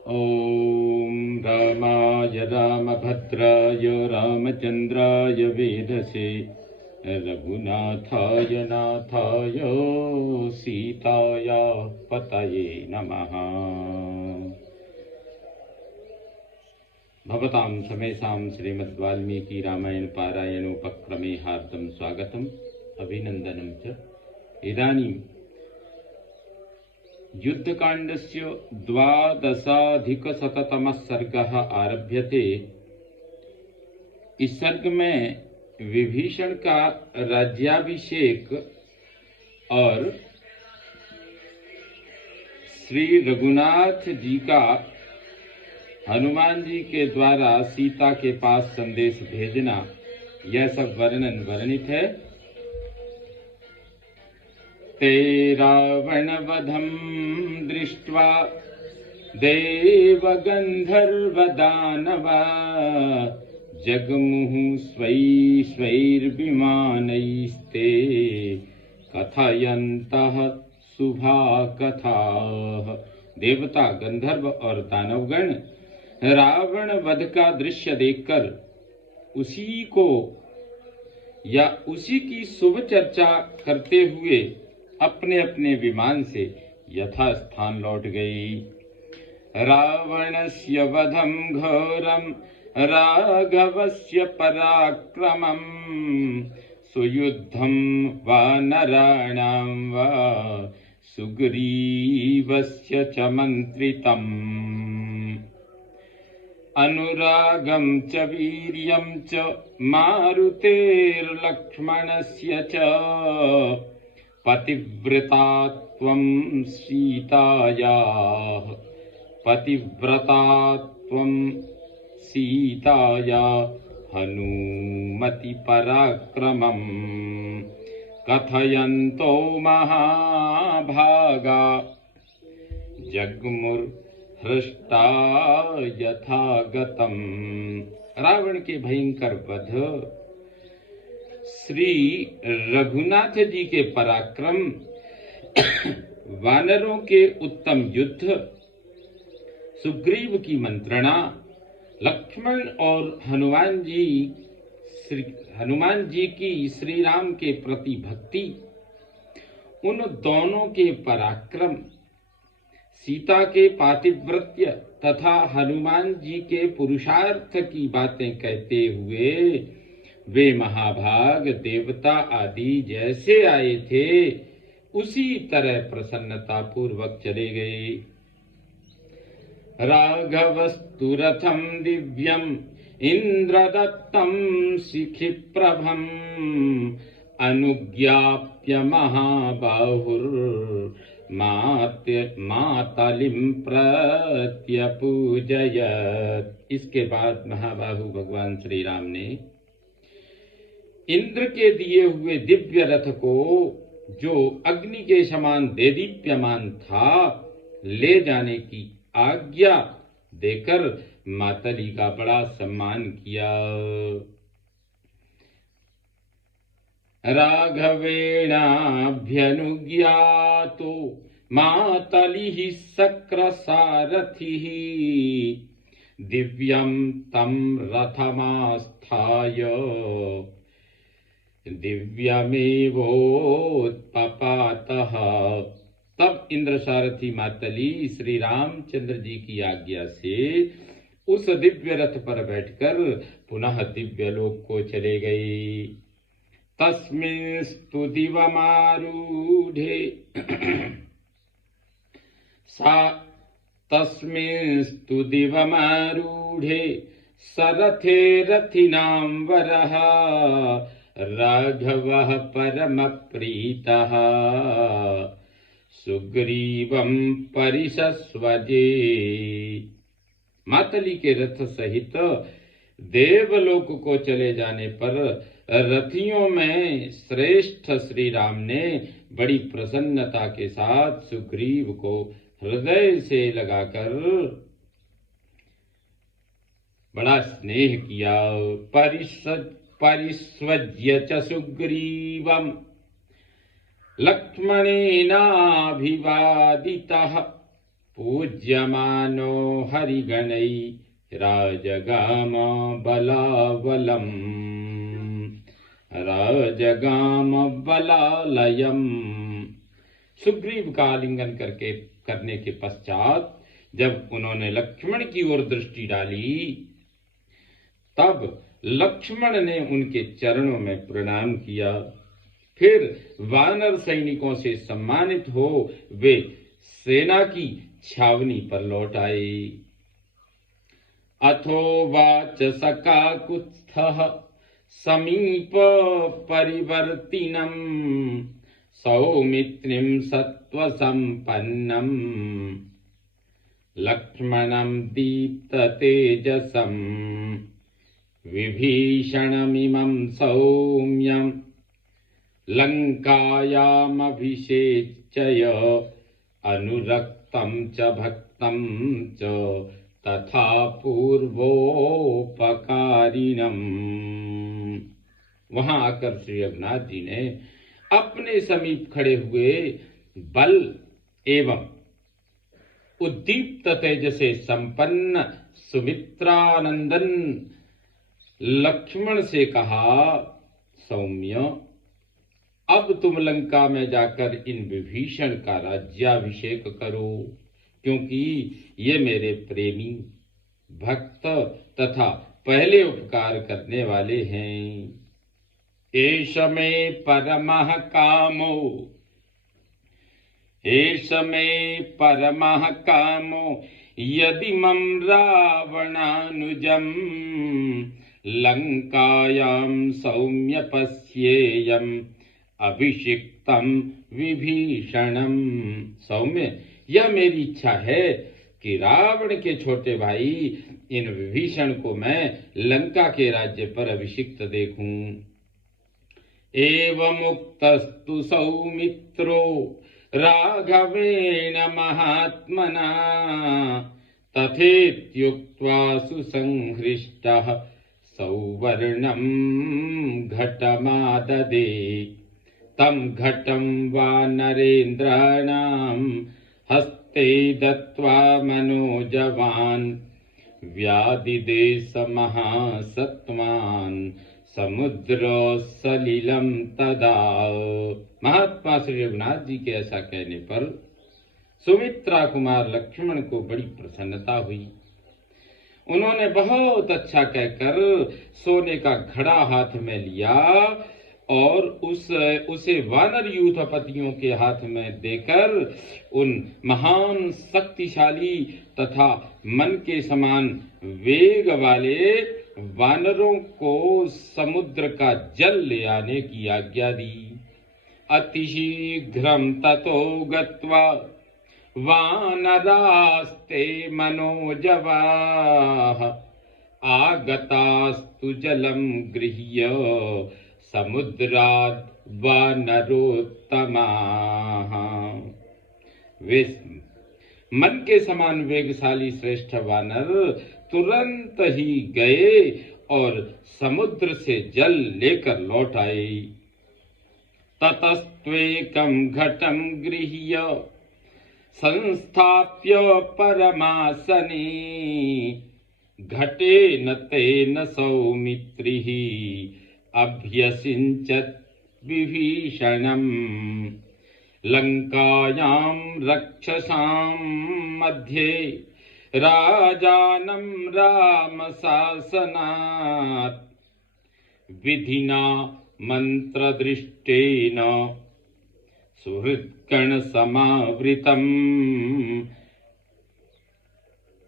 ॐ रामाय रामभद्राय रामचन्द्राय वेधसे रघुनाथाय नाथाय सीताया पतये नमः। भवतां समेषां श्रीमद्वाल्मीकि रामायण पारायणोपक्रमे हार्दं स्वागतम् अभिनन्दनं च। इदानीं युद्धकाण्डस्य 12अधिकशततमः सर्गः आरभ्यते। इस सर्ग में विभीषण का राज्याभिषेक और श्री रघुनाथ जी का हनुमान जी के द्वारा सीता के पास संदेश भेजना, यह सब वर्णन वर्णित है। ते रावणवधं दृष्ट्वा देवगन्धर्वदानवा जगमुः स्वैर्विमानैस्ते कथयन्तः शुभा कथाः। देवता, गंधर्व और दानवगण रावण वध का दृश्य देखकर उसी को या उसी की शुभ चर्चा करते हुए अपने अपने विमान से यथास्थान लौट गई। रावणस्य वधं घोरं राघवस्य पराक्रमं सुयुद्धं वानराणां वा सुग्रीवस्य च मन्त्रितम् अनुरागं च वीर्यं च मारुतेर्लक्ष्मणस्य च पतिव्रतात्वं सीताया हनुमति पराक्रमं कथयन्तो महाभागा जग्मुर्हृष्टा यथागतम्। रावण के भयंकर वध, श्री रघुनाथ जी के पराक्रम, वानरों के उत्तम युद्ध, सुग्रीव की मंत्रणा, लक्ष्मण और हनुमान जी की श्री राम के प्रति भक्ति, उन दोनों के पराक्रम, सीता के पातिव्रत्य तथा हनुमान जी के पुरुषार्थ की बातें कहते हुए वे महाभाग देवता आदि जैसे आए थे उसी तरह प्रसन्नता पूर्वक चले गए। राघवस्तु रथं दिव्यं इंद्रदत्तं शिखिप्रभं अनुज्ञाप्य मातलिं प्रत्यपूजयत्। इसके बाद महाबाहु भगवान श्री राम ने इंद्र के दिए हुए दिव्य रथ को, जो अग्नि के समान देदीप्यमान था, ले जाने की आज्ञा देकर मातली का बड़ा सम्मान किया। राघवेणाभ्यनुज्ञातो मातलिः शक्रसारथिः दिव्यं तं रथमास्थाय दिव्यमेवोत्पपातः। तब इंद्र सारथी मातली श्री रामचंद्र जी की आज्ञा से उस दिव्य रथ पर बैठकर पुनः दिव्य लोक को चले गए। तस्मिंस्तु दिवमारूढ़े सरथे रथिनां वरः राघवः परमप्रीतः सुग्रीवं परिषस्वजे। मातली के रथ सहित देवलोक को चले जाने पर रथियों में श्रेष्ठ श्री राम ने बड़ी प्रसन्नता के साथ सुग्रीव को हृदय से लगाकर बड़ा स्नेह किया। परिस्वज्य च सुग्रीवं लक्ष्मणेनाभिवादितः पूज्यमानो हरिगणै राजगाम बलावलम् राजगाम बलालयम्। सुग्रीव का आलिंगन करने के पश्चात जब उन्होंने लक्ष्मण की ओर दृष्टि डाली, तब लक्ष्मण ने उनके चरणों में प्रणाम किया। फिर वानर सैनिकों से सम्मानित हो वे सेना की छावनी पर लौट आए। अथोवाच सकाकुत्स्थः समीप परिवर्तिनम् सौमित्रिं सत्त्वसम्पन्नम् लक्ष्मणं दीप्ततेजसम् विभीषणमिमं सौम्यं लङ्कायामभिषेच्य अनुरक्तं च भक्तं च तथा पूर्वोपकारिणम्। वहां आकर श्री रघुनाथ जी ने अपने समीप खड़े हुए बल एवं उद्दीप्त तेज से संपन्न सुमित्रानंदन लक्ष्मण से कहा, सौम्य, अब तुम लंका में जाकर इन विभीषण का राज्याभिषेक करो, क्योंकि ये मेरे प्रेमी भक्त तथा पहले उपकार करने वाले हैं। एष मे परमः कामो एष मे परमः कामो यदि मम रावणानुजम् लंकायां सौम्य पश्येयम् अभिषिक्तम विभीषणम। सौम्य, यह मेरी इच्छा है कि रावण के छोटे भाई इन विभीषण को मैं लंका के राज्य पर अभिषिक्त देखूं। एवमुक्तस्तु सौमित्रो राघवेण महात्मना तथेत्युक्त्वा सुसंहृष्टः सौवर्णं घटमाददे। तं घटं वानरेन्द्राणां हस्ते दत्त्वा मनोजवान् व्यादिदेश महासत्त्वान् समुद्रोत्सलिलं तदा। महात्मा श्री रघुनाथ जी के ऐसा कहने पर सुमित्रा कुमार लक्ष्मण को बड़ी प्रसन्नता हुई। उन्होंने बहुत अच्छा कहकर सोने का घड़ा हाथ में लिया और उसे वानर यूथपतियों के हाथ में देकर उन महान शक्तिशाली तथा मन के समान वेग वाले वानरों को समुद्र का जल ले आने की आज्ञा दी। अतिशीघ्रं ततो गत्वा वानरास्ते मनोजवाः आगतास्तु जलं गृह्य समुद्राद् वानरोत्तमाः। वे मन के समान वेगशाली श्रेष्ठ वानर तुरंत ही गए और समुद्र से जल लेकर लौट आए। ततस्त्वेकं घटं गृह्य संस्थाप्य परमासने घटेन तेन सौमित्रिः अभ्यसिञ्चत् विभीषणम् लंकायां रक्षसां मध्ये राजानं रामशासनात् विधिना मंत्रदृष्टेन सुहृद्गणसमावृतम्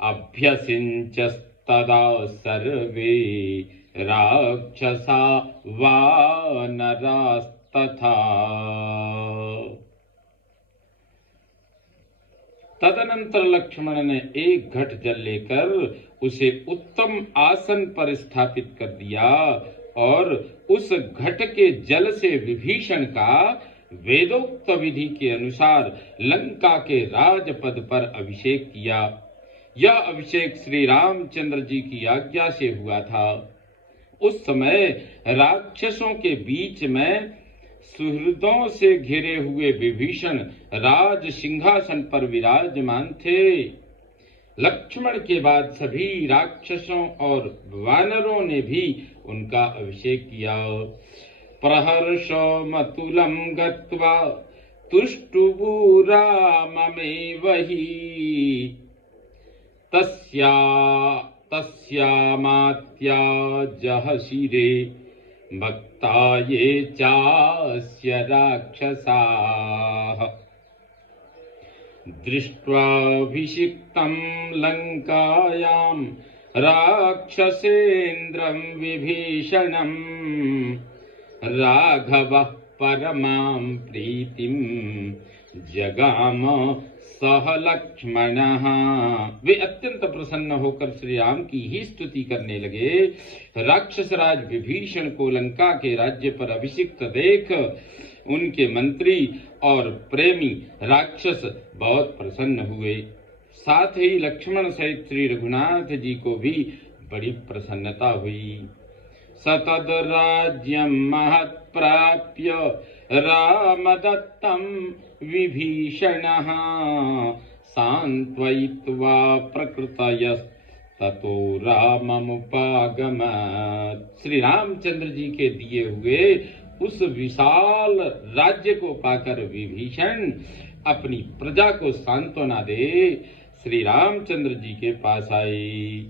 अभ्यसिञ्चस्तदा सर्वे राक्षसा वानरास्तथा। तदनंतर लक्ष्मण ने एक घट जल लेकर उसे उत्तम आसन पर स्थापित कर दिया और उस घट के जल से विभीषण का वेदोक्त विधि के अनुसार लंका के राजपद पर अभिषेक किया। यह अभिषेक श्री रामचंद्र जी की आज्ञा से हुआ था। उस समय राक्षसों के बीच में सुहृदों से घिरे हुए विभीषण राज सिंहासन पर विराजमान थे। लक्ष्मण के बाद सभी राक्षसों और वानरों ने भी उनका अभिषेक किया। प्रहर्षो मतुलम गत्वा तुष्टुबु राममेव हि तस्यामात्या जहशिरे भक्ता ये चास्य राक्षसाः दृष्ट्वाभिषिक्तं लङ्कायां राक्षसेन्द्रं विभीषणं राघवः परमां प्रीतिं जगाम सह लक्ष्मणः। वे अत्यंत प्रसन्न होकर श्री राम की ही स्तुति करने लगे। राक्षस राज विभीषण को लंका के राज्य पर अभिषिक्त देख उनके मंत्री और प्रेमी राक्षस बहुत प्रसन्न हुए। साथ ही लक्ष्मण सहित श्री रघुनाथ जी को भी बड़ी प्रसन्नता हुई। सतद राज्यं महत्प्राप्य रामदत्तं विभीषणः सान्त्वयित्वा प्रकृतयस्ततो राममुपागमत्। श्री रामचंद्र जी के दिए हुए उस विशाल राज्य को पाकर विभीषण अपनी प्रजा को सांत्वना दे श्री रामचंद्र जी के पास आए।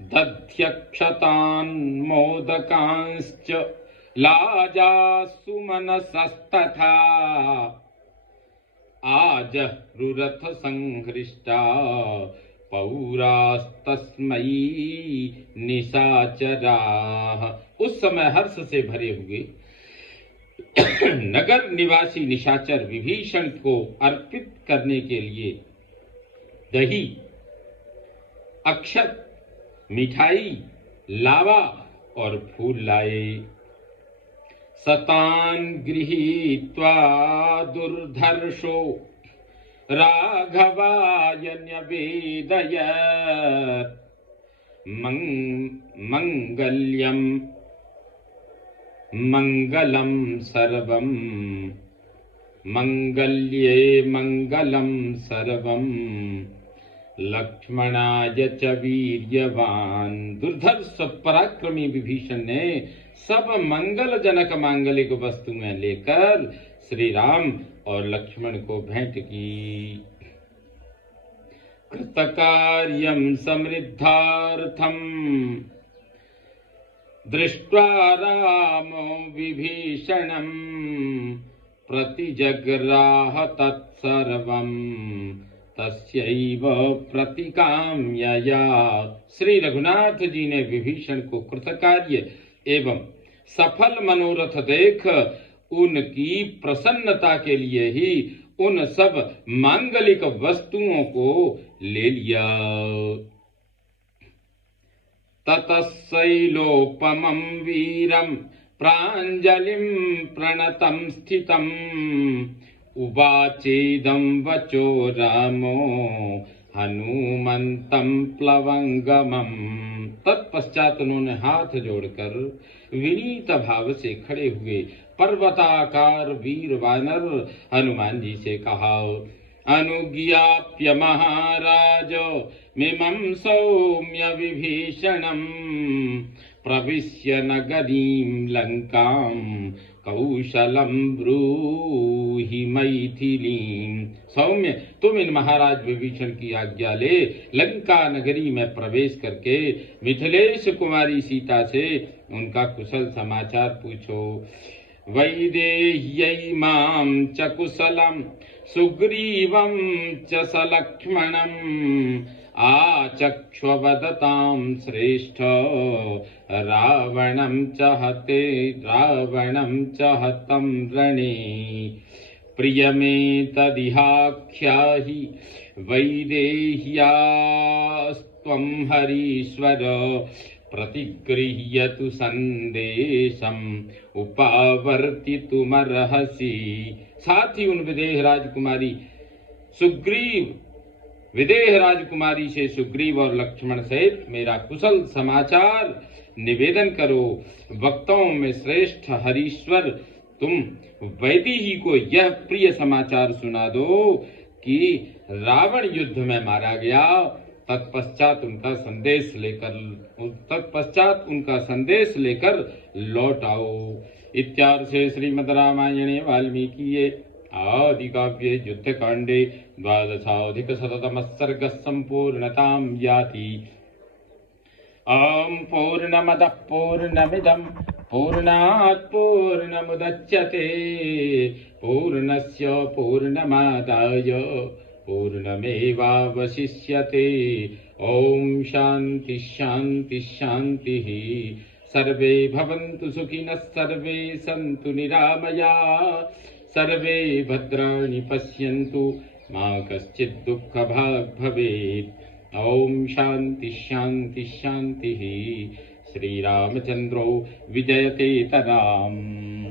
दध्यक्षतान् मोदकांश्च लाजासु मनसस्तथा आजह्रुरथ संहृष्टा पौरास्तस्मै निशाचराः। उस समय हर्ष से भरे हुए नगर निवासी निशाचर विभीषण को अर्पित करने के लिए दही, अक्षत, मिठाई, लावा और फूल लाए। सतान गृहीत्वा दुर्धर्षो राघवाय न्यवेदयत् मंगलम सर्वं मंगल्ये मंगलम सर्वं लक्ष्मणाय च वीर्यवान। दुर्धर्ष पराक्रमी विभीषण ने सब मंगलजनक मांगलिक वस्तुएं लेकर श्री राम और लक्ष्मण को भेंट की। कृतकार्यं समृद्धार्थं दृष्ट्वा रामो विभीषणं प्रतिजग्राह तत्सर्वं तस्यैव प्रतिकाम्यया। श्री रघुनाथ जी ने विभीषण को कृतकार्य एवं सफल मनोरथ देख उनकी प्रसन्नता के लिए ही उन सब मांगलिक वस्तुओं को ले लिया। ततस्सैलोपमं वीरं प्राञ्जलिं प्रणतं स्थितं उवाचेदं वचो रामो हनुमन्तं प्लवंगमं। तत्पश्चात उन्होंने हाथ जोड़कर विनीत भाव से खड़े हुए पर्वताकार वीर वानर हनुमान जी से कहा, अनुज्ञाप्य महाराज मिमं सौम्य विभीषणं प्रविश्य नगरीं लंकां कौशलं ब्रूहि मैथिलीं। सौम्य, तुम इन महाराज विभीषण की आज्ञा ले लंका नगरी में प्रवेश करके मिथिलेश कुमारी सीता से उनका कुशल समाचार पूछो। वैदेह्यै मां च कुशलं सुग्रीवं च सलक्ष्मणं आचक्ष्ववदतां श्रेष्ठ रावणं च हतं रणे। प्रियमेतदिहाख्याहि वैदेह्यास्त्वं हरीश्वर प्रतिगृह्यतु संदेशम् उपावर्तितुमर्हसि। साथ ही उन विदेह राजकुमारी सुग्रीव विदेह राजकुमारी से सुग्रीव और लक्ष्मण सहित मेरा कुशल समाचार निवेदन करो। वक्ताओं में श्रेष्ठ हरीश्वर, तुम वैदेही को यह प्रिय समाचार सुना दो कि रावण युद्ध में मारा गया। तत्पश्चात उनका संदेश लेकर लौट आओ। इत्यार्षे श्रीमद् रामायणे वाल्मीकिये आदि काव्ये युद्धकांडे 12अधिकशततमः सर्गः सम्पूर्णतां याति। ॐ पूर्णमदः पूर्णमिदं पूर्णात् पूर्णमुदच्यते पूर्णस्य पूर्णमादाय पूर्णमेवावशिष्यते। ॐ शान्ति शान्ति शान्तिः। सर्वे भवन्तु सुखिनः, सर्वे सन्तु निरामयाः, सर्वे भद्राणि पश्यन्तु, मा कश्चित् दुःखभाग् भवेत्। ॐ शान्ति शान्ति शान्तिः। श्रीरामचन्द्रो विजयते तराम्।